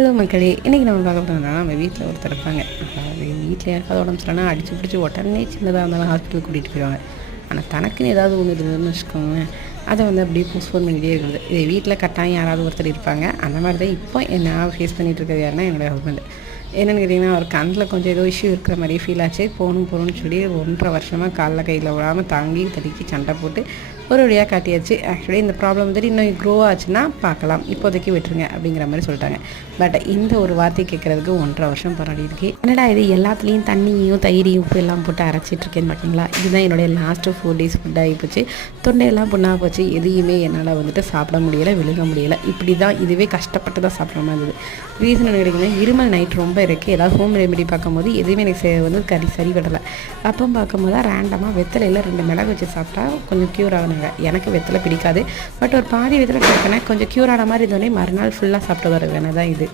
Hello மக்களே, இன்றைக்கி நம்ம பார்க்க போனோம்னா நம்ம வீட்டில் ஒருத்தர் இருப்பாங்க. அதாவது வீட்டில் யாருக்காவது உடம்பு சரியில்லைனா அடித்து பிடிச்சி உடனே சின்னதாக இருந்தாலும் ஹாஸ்பிட்டல் கூட்டிகிட்டு போயிடுவாங்க. ஆனால் தனக்குன்னு ஏதாவது ஒன்று இருந்ததுன்னு வச்சுக்கோங்களேன், அதை வந்து அப்படியே போஸ்ட்போன் பண்ணிகிட்டே இருக்கிறது. இதே வீட்டில் கட்டாயம் யாராவது ஒருத்தர் இருப்பாங்க. அந்த மாதிரி தான் இப்போ நான் ஃபேஸ் பண்ணிகிட்டு இருக்கிறது யாருன்னா என்னோடய ஹஸ்பண்ட். என்னென்னு கேட்டிங்கன்னா, அவர் கண்ணில் கொஞ்சம் ஏதோ இஷ்யூ இருக்கிற மாதிரியே ஃபீல் ஆச்சு. போகணும்னு சொல்லி 1.5 வருஷமாக காலில் கையில் விடாமல் தாங்கி தடுக்கி சண்டை போட்டு ஒரு வழியாக காட்டியாச்சு. ஆக்சுவலி இந்த ப்ராப்ளம் வந்துட்டு இன்னும் க்ரோ ஆச்சுன்னா பார்க்கலாம், இப்போதைக்கு விட்டுருங்க அப்படிங்கிற மாதிரி சொல்லிட்டாங்க. பட் இந்த ஒரு வார்த்தை கேட்குறதுக்கு 1.5 வருஷம் போராடி இருக்கு. என்னடா இது எல்லாத்துலேயும் தண்ணியும் தயிரையும் உப்பு எல்லாம் போட்டு அரைச்சிட்ருக்கேன்னு பார்த்தீங்களா? இதுதான் என்னுடைய லாஸ்ட்டு 4 days ஃபுட் ஆகி போச்சு. தொண்டையெல்லாம் புண்ணாக போச்சு. எதையுமே என்னால் வந்துட்டு சாப்பிட முடியலை, விழுக முடியலை. இப்படி தான் இதுவே கஷ்டப்பட்டு தான் சாப்பிட்ற மாதிரி இருந்தது. ரீசன் என்ன கிடைக்குன்னா, இருமல் நைட் ரொம்ப இருக்குது. ஏதாவது ஹோம் ரெமெடி பார்க்கும்போது எதுவுமே எனக்கு வந்து சரி விடலை. அப்போ பார்க்கும்போது தான் ரேண்டமாக வெத்தலையில் 2 மிளகு வச்சு சாப்பிட்டா கொஞ்சம் க்யூர் ஆகுனாங்க. எனக்கு வெத்தலை பிடிக்காது. பட் ஒரு பாதி வெத்தலை கேட்கனேன், கொஞ்சம் க்யூர் ஆன மாதிரி இருந்தோடனே மறுநாள் ஃபுல்லாக சாப்பிட்டு வர வேணால் தான் இது.